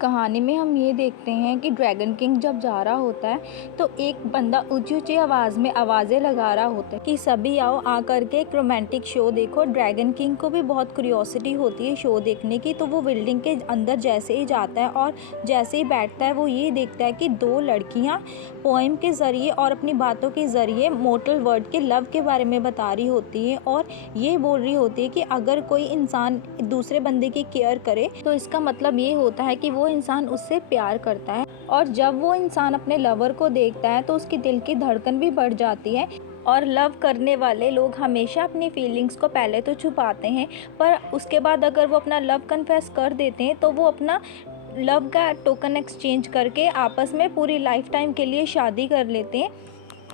कहानी में हम ये देखते हैं कि ड्रैगन किंग जब जा रहा होता है तो एक बंदा ऊंची ऊंची आवाज़ में आवाज़ें लगा रहा होता है कि सभी आओ आकर के एक रोमांटिक शो देखो। ड्रैगन किंग को भी बहुत क्यूरियोसिटी होती है शो देखने की, तो वो बिल्डिंग के अंदर जैसे ही जाता है और जैसे ही बैठता है वो ये देखता है कि दो लड़कियाँ पोएम के ज़रिए और अपनी बातों के ज़रिए मोर्टल वर्ड के लव के बारे में बता रही होती है और ये बोल रही होती है कि अगर कोई इंसान दूसरे बंदे की केयर करे तो इसका मतलब ये होता है कि वो इंसान उससे प्यार करता है। और जब वो इंसान अपने लवर को देखता है तो उसकी दिल की धड़कन भी बढ़ जाती है। और लव करने वाले लोग हमेशा अपनी फीलिंग्स को पहले तो छुपाते हैं, पर उसके बाद अगर वो अपना लव कन्फेस कर देते हैं तो वो अपना लव का टोकन एक्सचेंज करके आपस में पूरी लाइफ टाइम के लिए शादी कर लेते हैं।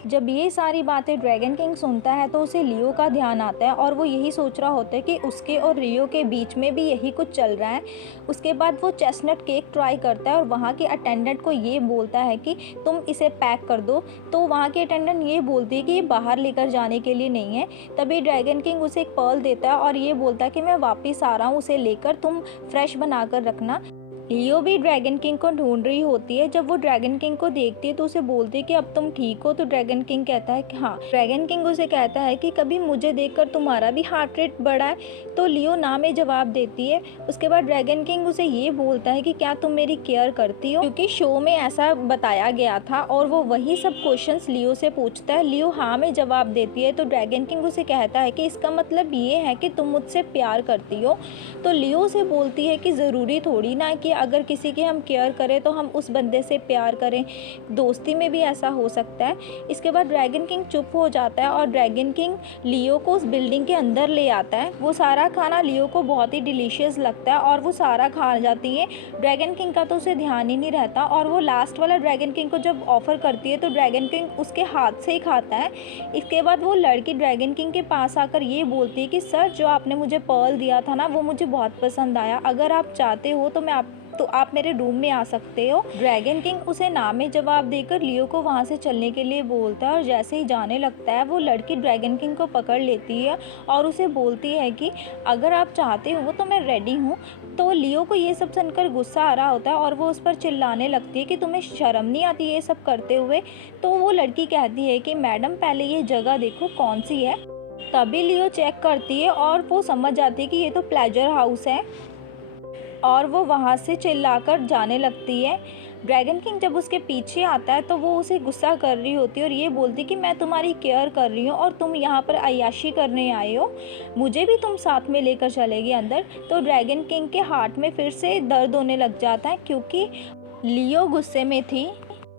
जब ये सारी बातें ड्रैगन किंग सुनता है तो उसे लियो का ध्यान आता है और वो यही सोच रहा होता है कि उसके और लियो के बीच में भी यही कुछ चल रहा है। उसके बाद वो चेस्टनट केक ट्राई करता है और वहाँ के अटेंडेंट को ये बोलता है कि तुम इसे पैक कर दो, तो वहाँ के अटेंडेंट ये बोलती है कि ये बाहर लेकर जाने के लिए नहीं है। तभी ड्रैगन किंग उसे एक पर्ल देता है और ये बोलता है कि मैं वापस आ रहा हूँ, उसे लेकर तुम फ्रेश बना कर रखना। लियो भी ड्रैगन किंग को ढूंढ रही होती है। जब वो ड्रैगन किंग को देखती है तो उसे बोलती है कि अब तुम ठीक हो, तो ड्रैगन किंग कहता है कि हाँ। ड्रैगन किंग उसे कहता है कि कभी मुझे देखकर तुम्हारा भी हार्ट रेट बढ़ा है, तो लियो ना में जवाब देती है। उसके बाद ड्रैगन किंग उसे ये बोलता है कि क्या तुम मेरी केयर करती हो, क्योंकि शो में ऐसा बताया गया था और वो वही सब क्वेश्चंस लियो से पूछता है। लियो हाँ में जवाब देती है तो ड्रैगन किंग उसे कहता है कि इसका मतलब ये है कि तुम मुझसे प्यार करती हो। तो लियो से बोलती है कि ज़रूरी थोड़ी ना कि अगर किसी की हम केयर करें तो हम उस बंदे से प्यार करें, दोस्ती में भी ऐसा हो सकता है। इसके बाद ड्रैगन किंग चुप हो जाता है और ड्रैगन किंग लियो को उस बिल्डिंग के अंदर ले आता है। वो सारा खाना लियो को बहुत ही डिलीशियस लगता है और वो सारा खा जाती है। ड्रैगन किंग का तो उसे ध्यान ही नहीं रहता और वो लास्ट वाला ड्रैगन किंग को जब ऑफ़र करती है तो ड्रैगन किंग उसके हाथ से ही खाता है। इसके बाद वो लड़की ड्रैगन किंग के पास आकर ये बोलती है कि सर, जो आपने मुझे पर्ल दिया था ना वो मुझे बहुत पसंद आया, अगर आप चाहते हो तो आप मेरे रूम में आ सकते हो। ड्रैगन किंग उसे ना में जवाब देकर लियो को वहाँ से चलने के लिए बोलता है और जैसे ही जाने लगता है वो लड़की ड्रैगन किंग को पकड़ लेती है और उसे बोलती है कि अगर आप चाहते हो तो मैं रेडी हूँ। तो लियो को ये सब सुनकर गुस्सा आ रहा होता है और वो उस पर चिल्लाने लगती है कि तुम्हें शर्म नहीं आती ये सब करते हुए। तो वो लड़की कहती है कि मैडम पहले ये जगह देखो कौन सी है। तभी लियो चेक करती है और वो समझ जाती है कि ये तो प्लेजर हाउस है और वो वहाँ से चिल्लाकर जाने लगती है। ड्रैगन किंग जब उसके पीछे आता है तो वो उसे गुस्सा कर रही होती है और ये बोलती कि मैं तुम्हारी केयर कर रही हूँ और तुम यहाँ पर अय्याशी करने आए हो, मुझे भी तुम साथ में लेकर चलेगी अंदर। तो ड्रैगन किंग के हार्ट में फिर से दर्द होने लग जाता है क्योंकि लियो गुस्से में थी।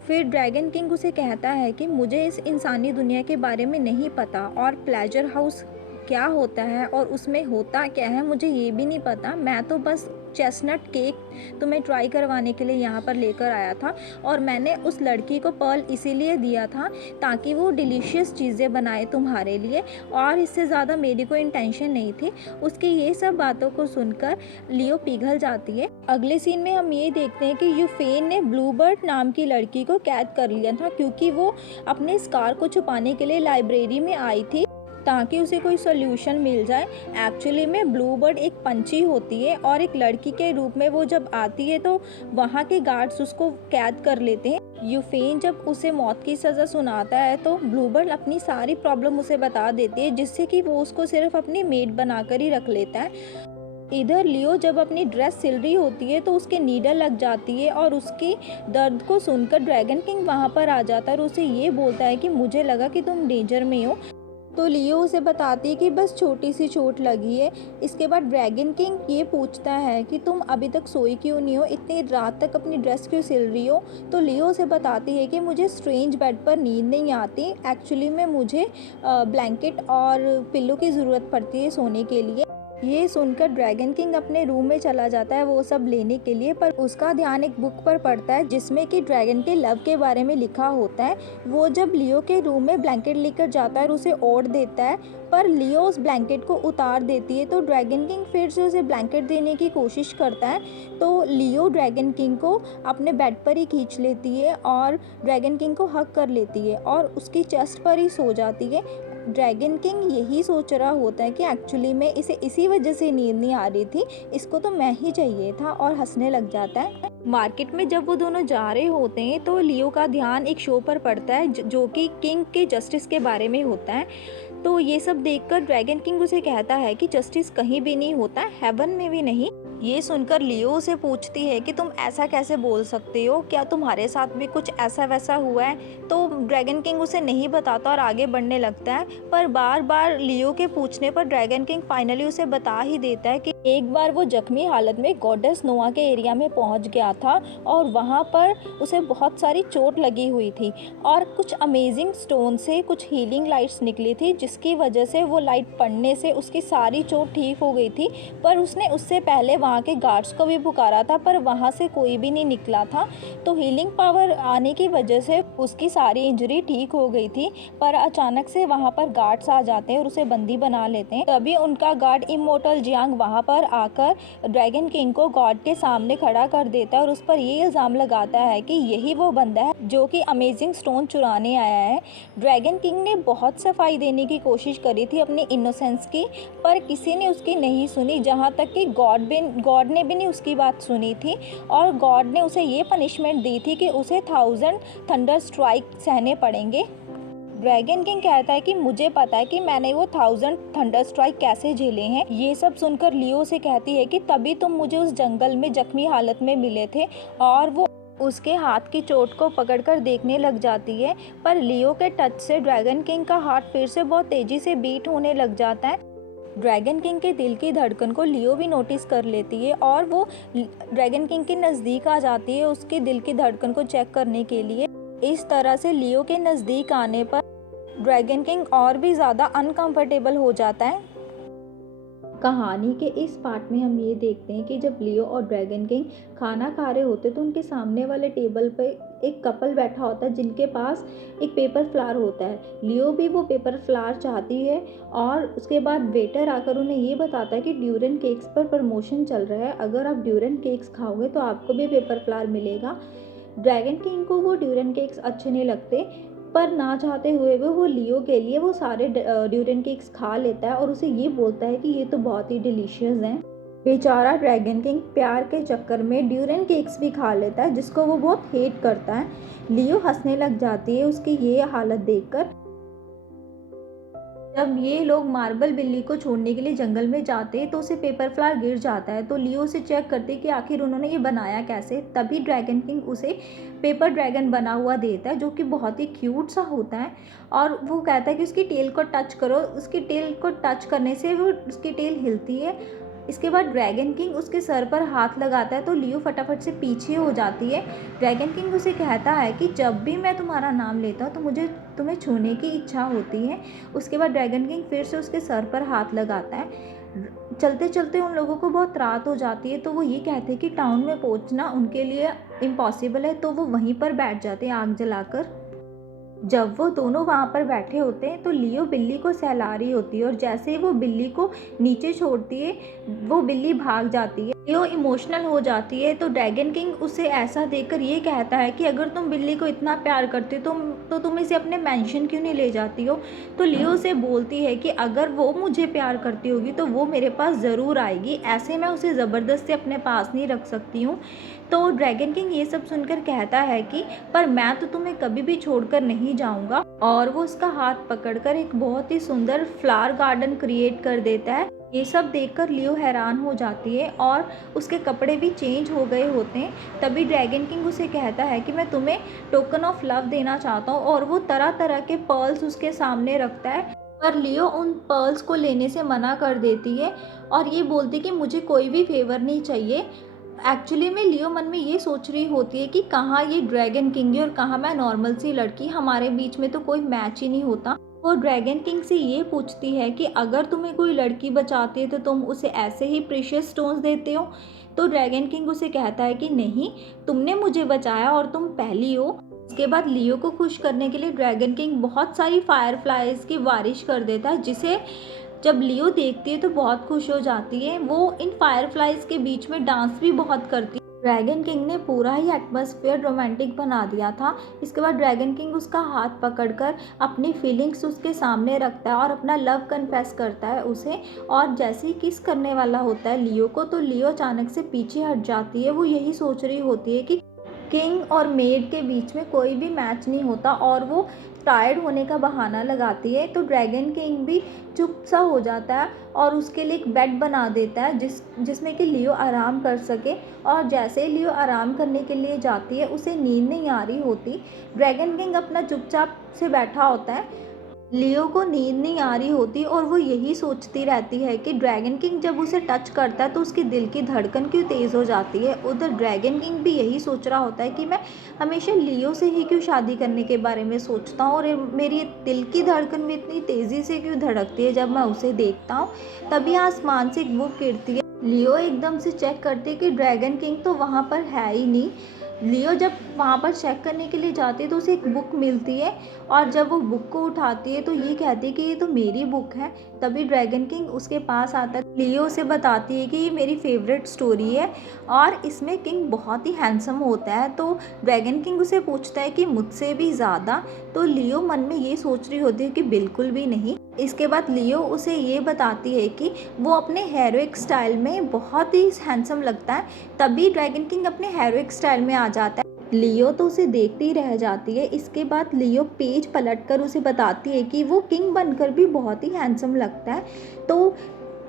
फिर ड्रैगन किंग उसे कहता है कि मुझे इस इंसानी दुनिया के बारे में नहीं पता और प्लेजर हाउस क्या होता है और उसमें होता क्या है मुझे ये भी नहीं पता। मैं तो बस चेस्टनट केक तुम्हें ट्राई करवाने के लिए यहाँ पर लेकर आया था और मैंने उस लड़की को पर्ल इसीलिए दिया था ताकि वो डिलीशियस चीज़ें बनाए तुम्हारे लिए, और इससे ज़्यादा मेरी कोई इंटेंशन नहीं थी। उसकी ये सब बातों को सुनकर लियो पिघल जाती है। अगले सीन में हम ये देखते हैं कि यूफेन ने ब्लूबर्ड नाम की लड़की को कैद कर लिया था क्योंकि वो अपने स्कार को छुपाने के लिए लाइब्रेरी में आई थी ताकि उसे कोई सोल्यूशन मिल जाए। एक्चुअली में ब्लूबर्ड एक पंछी होती है और एक लड़की के रूप में वो जब आती है तो वहाँ के गार्ड्स उसको कैद कर लेते हैं। यूफेन जब उसे मौत की सज़ा सुनाता है तो ब्लूबर्ड अपनी सारी प्रॉब्लम उसे बता देती है जिससे कि वो उसको सिर्फ अपनी मेड बनाकर ही रख लेता है। इधर लियो जब अपनी ड्रेस सिल रही होती है तो उसके नीडल लग जाती है और उसकी दर्द को सुनकर ड्रैगन किंग वहाँ पर आ जाता है और उसे ये बोलता है कि मुझे लगा कि तुम डेंजर में हो। तो लियो उसे बताती है कि बस छोटी सी चोट लगी है। इसके बाद ड्रैगन किंग ये पूछता है कि तुम अभी तक सोई क्यों नहीं हो, इतनी रात तक अपनी ड्रेस क्यों सिल रही हो। तो लियो उसे बताती है कि मुझे स्ट्रेंज बेड पर नींद नहीं आती, एक्चुअली में मुझे ब्लैंकेट और पिल्लो की ज़रूरत पड़ती है सोने के लिए। ये सुनकर ड्रैगन किंग अपने रूम में चला जाता है वो सब लेने के लिए, पर उसका ध्यान एक बुक पर पड़ता है जिसमें कि ड्रैगन के लव के बारे में लिखा होता है। वो जब लियो के रूम में ब्लैंकेट लेकर जाता है और उसे ओढ़ देता है, पर लियो उस ब्लैंकेट को उतार देती है। तो ड्रैगन किंग फिर से उसे ब्लैंकेट देने की कोशिश करता है तो लियो ड्रैगन किंग को अपने बेड पर ही खींच लेती है और ड्रैगन किंग को हग कर लेती है और उसकी चेस्ट पर ही सो जाती है। ड्रैगन किंग यही सोच रहा होता है कि एक्चुअली में इसे इसी वजह से नींद नहीं आ रही थी, इसको तो मैं ही चाहिए था, और हंसने लग जाता है। मार्केट में जब वो दोनों जा रहे होते हैं तो लियो का ध्यान एक शो पर पड़ता है जो कि किंग के जस्टिस के बारे में होता है। तो ये सब देखकर ड्रैगन किंग उसे कहता है कि जस्टिस कहीं भी नहीं होता, हेवन में भी नहीं। ये सुनकर लियो उसे पूछती है कि तुम ऐसा कैसे बोल सकते हो, क्या तुम्हारे साथ भी कुछ ऐसा वैसा हुआ है? तो ड्रैगन किंग उसे नहीं बताता और आगे बढ़ने लगता है, पर बार बार लियो के पूछने पर ड्रैगन किंग फाइनली उसे बता ही देता है कि एक बार वो जख्मी हालत में गॉडेस नोआ के एरिया में पहुंच गया था और वहां पर उसे बहुत सारी चोट लगी हुई थी और कुछ अमेजिंग स्टोन से कुछ हीलिंग लाइट्स निकली थी, जिसकी वजह से वो लाइट पड़ने से उसकी सारी चोट ठीक हो गई थी। पर उसने उससे पहले वहाँ के गार्ड्स को भी पुकारा था, पर वहाँ से कोई भी नहीं निकला था। तो हीलिंग पावर आने की वजह से उसकी सारी इंजरी ठीक हो गई थी। पर अचानक से वहाँ पर गार्ड्स आ जाते हैं और उसे बंदी बना लेते हैं। तभी उनका गार्ड इमोर्टल जियांग वहाँ पर आकर ड्रैगन किंग को गॉड के सामने खड़ा कर देता है और उस पर ये इल्ज़ाम लगाता है कि यही वो बंदा है जो कि अमेजिंग स्टोन चुराने आया है। ड्रैगन किंग ने बहुत सफाई देने की कोशिश करी थी अपनी इनोसेंस की, पर किसी ने उसकी नहीं सुनी, जहाँ तक कि गॉड ने भी नहीं उसकी बात सुनी थी। और गॉड ने उसे ये पनिशमेंट दी थी कि उसे 1000 थंडर स्ट्राइक सहने पड़ेंगे। ड्रैगन किंग कहता है कि मुझे पता है कि मैंने वो 1000 थंडर स्ट्राइक कैसे झेले हैं। ये सब सुनकर लियो से कहती है कि तभी तुम मुझे उस जंगल में जख्मी हालत में मिले थे, और वो उसके हाथ की चोट को पकड़कर देखने लग जाती है। पर लियो के टच से ड्रैगन किंग का हार्ट फिर से बहुत तेजी से बीट होने लग जाता है। ड्रैगन किंग के दिल की धड़कन को लियो भी नोटिस कर लेती है और वो ड्रैगन किंग के नज़दीक आ जाती है उसके दिल की धड़कन को चेक करने के लिए। इस तरह से लियो के नज़दीक आने पर ड्रैगन किंग और भी ज़्यादा अनकंफर्टेबल हो जाता है। कहानी के इस पार्ट में हम ये देखते हैं कि जब लियो और ड्रैगन किंग खाना खा रहे होते तो उनके सामने वाले टेबल पे एक कपल बैठा होता है जिनके पास एक पेपर फ्लावर होता है। लियो भी वो पेपर फ्लावर चाहती है और उसके बाद वेटर आकर उन्हें ये बताता है कि ड्यूरन केक्स पर प्रमोशन चल रहा है, अगर आप ड्यूरन केक्स खाओगे तो आपको भी पेपर फ्लावर मिलेगा। ड्रैगन किंग को वो ड्यूरन केक्स अच्छे नहीं लगते, पर ना चाहते हुए भी वो लियो के लिए वो सारे ड्यूरन केक्स खा लेता है और उसे ये बोलता है कि ये तो बहुत ही डिलीशियस हैं। बेचारा ड्रैगन किंग प्यार के चक्कर में ड्यूरन केक्स भी खा लेता है, जिसको वो बहुत हेट करता है। लियो हंसने लग जाती है उसकी ये हालत देखकर। जब ये लोग मार्बल बिल्ली को छोड़ने के लिए जंगल में जाते हैं तो उसे पेपर फ्लावर गिर जाता है, तो लियो उसे चेक करते कि आखिर उन्होंने ये बनाया कैसे। तभी ड्रैगन किंग उसे पेपर ड्रैगन बना हुआ देता है जो कि बहुत ही क्यूट सा होता है, और वो कहता है कि उसकी टेल को टच करो। उसकी टेल को टच करने से वो उसकी टेल हिलती है। इसके बाद ड्रैगन किंग उसके सर पर हाथ लगाता है तो लियो फटाफट से पीछे हो जाती है। ड्रैगन किंग उसे कहता है कि जब भी मैं तुम्हारा नाम लेता हूँ तो मुझे तुम्हें छूने की इच्छा होती है। उसके बाद ड्रैगन किंग फिर से उसके सर पर हाथ लगाता है। चलते चलते उन लोगों को बहुत रात हो जाती है, तो वो ये कहते हैं कि टाउन में पहुँचना उनके लिए इम्पॉसिबल है, तो वो वहीं पर बैठ जाते हैं आग जलाकर। जब वो दोनों वहाँ पर बैठे होते हैं तो लियो बिल्ली को सहला रही होती है और जैसे ही वो बिल्ली को नीचे छोड़ती है वो बिल्ली भाग जाती है। लियो इमोशनल हो जाती है, तो ड्रैगन किंग उसे ऐसा देखकर ये कहता है कि अगर तुम बिल्ली को इतना प्यार करती हो तो तुम इसे अपने मैंशन क्यों नहीं ले जाती हो। तो लियो से बोलती है कि अगर वो मुझे प्यार करती होगी तो वो मेरे पास ज़रूर आएगी, ऐसे मैं उसे ज़बरदस्ती अपने पास नहीं रख सकती हूँ। तो ड्रैगन किंग ये सब सुनकर कहता है कि पर मैं तो तुम्हें कभी भी छोड़कर नहीं जाऊंगा, और वो उसका हाथ पकड़कर एक बहुत ही सुंदर फ्लावर गार्डन क्रिएट कर देता है। ये सब देखकर लियो हैरान हो जाती है और उसके कपड़े भी चेंज हो गए होते हैं। तभी ड्रैगन किंग उसे कहता है कि मैं तुम्हें टोकन ऑफ लव देना चाहता हूँ, और वो तरह तरह के पर्ल्स उसके सामने रखता है, पर लियो उन पर्ल्स को लेने से मना कर देती है और ये बोलती कि मुझे कोई भी फेवर नहीं चाहिए। एक्चुअली में लियो मन में ये सोच रही होती है कि कहाँ ये ड्रैगन किंग है और कहाँ मैं नॉर्मल सी लड़की, हमारे बीच में तो कोई मैच ही नहीं होता। वो ड्रैगन किंग से ये पूछती है कि अगर तुम्हें कोई लड़की बचाती है तो तुम उसे ऐसे ही प्रीशियस स्टोन्स देते हो। तो ड्रैगन किंग उसे कहता है कि नहीं, तुमने मुझे बचाया और तुम पहली हो। उसके बाद लियो को खुश करने के लिए ड्रैगन किंग बहुत सारी फायरफ्लाइज की बारिश कर देता है, जिसे जब लियो देखती है तो बहुत खुश हो जाती है। वो इन फायरफ्लाइज के बीच में डांस भी बहुत करती है। ड्रैगन किंग ने पूरा ही एटमॉस्फेयर रोमांटिक बना दिया था। इसके बाद ड्रैगन किंग उसका हाथ पकड़कर अपनी फीलिंग्स उसके सामने रखता है और अपना लव कन्फेस करता है उसे। और जैसे ही किस करने वाला होता है लियो को, तो लियो अचानक से पीछे हट जाती है। वो यही सोच रही होती है कि किंग और मेड के बीच में कोई भी मैच नहीं होता, और वो टायर्ड होने का बहाना लगाती है। तो ड्रैगन किंग भी चुप सा हो जाता है और उसके लिए एक बेड बना देता है जिसमें कि लियो आराम कर सके। और जैसे ही लियो आराम करने के लिए जाती है, उसे नींद नहीं आ रही होती। ड्रैगन किंग अपना चुपचाप से बैठा होता है। लियो को नींद नहीं आ रही होती और वो यही सोचती रहती है कि ड्रैगन किंग जब उसे टच करता है तो उसके दिल की धड़कन क्यों तेज़ हो जाती है। उधर ड्रैगन किंग भी यही सोच रहा होता है कि मैं हमेशा लियो से ही क्यों शादी करने के बारे में सोचता हूँ, और मेरी दिल की धड़कन भी इतनी तेज़ी से क्यों धड़कती है जब मैं उसे देखता हूँ। तभी आसमान से एक बुक गिरती है। लियो एकदम से चेक करती है कि ड्रैगन किंग तो वहाँ पर है ही नहीं। लियो जब वहाँ पर चेक करने के लिए जाती है तो उसे एक बुक मिलती है, और जब वो बुक को उठाती है तो ये कहती है कि ये तो मेरी बुक है। तभी ड्रैगन किंग उसके पास आता है। लियो उसे बताती है कि ये मेरी फेवरेट स्टोरी है और इसमें किंग बहुत ही हैंडसम होता है। तो ड्रैगन किंग उसे पूछता है कि मुझसे भी ज़्यादा। तो लियो मन में ये सोच रही होती है कि बिल्कुल भी नहीं। इसके बाद लियो उसे ये बताती है कि वो अपने हेरोइक स्टाइल में बहुत ही हैंडसम लगता है। तभी ड्रैगन किंग अपने हेरोइक स्टाइल में आ जाता है। लियो तो उसे देखती ही रह जाती है। इसके बाद लियो पेज पलटकर उसे बताती है कि वो किंग बनकर भी बहुत ही हैंडसम लगता है। तो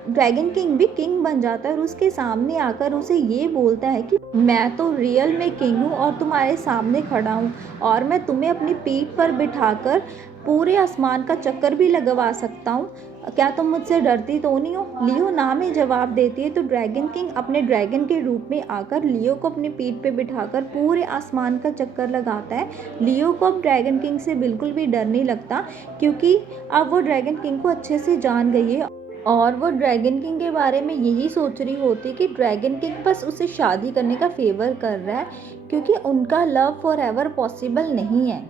ड्रैगन किंग भी किंग बन जाता है और उसके सामने आकर उसे ये बोलता है कि मैं तो रियल में किंग हूँ और तुम्हारे सामने खड़ा हूँ, और मैं तुम्हें अपनी पीठ पर बिठाकर पूरे आसमान का चक्कर भी लगवा सकता हूँ। क्या तुम मुझसे डरती तो नहीं हो? लियो ना में जवाब देती है। तो ड्रैगन किंग अपने ड्रैगन के रूप में आकर लियो को अपनी पीठ पे बिठाकर पूरे आसमान का चक्कर लगाता है। लियो को अब ड्रैगन किंग से बिल्कुल भी डर नहीं लगता, क्योंकि अब वो ड्रैगन किंग को अच्छे से जान गई है। और वो ड्रैगन किंग के बारे में यही सोच रही होती कि ड्रैगन किंग बस उसे शादी करने का फेवर कर रहा है, क्योंकि उनका लव फॉर एवर पॉसिबल नहीं है।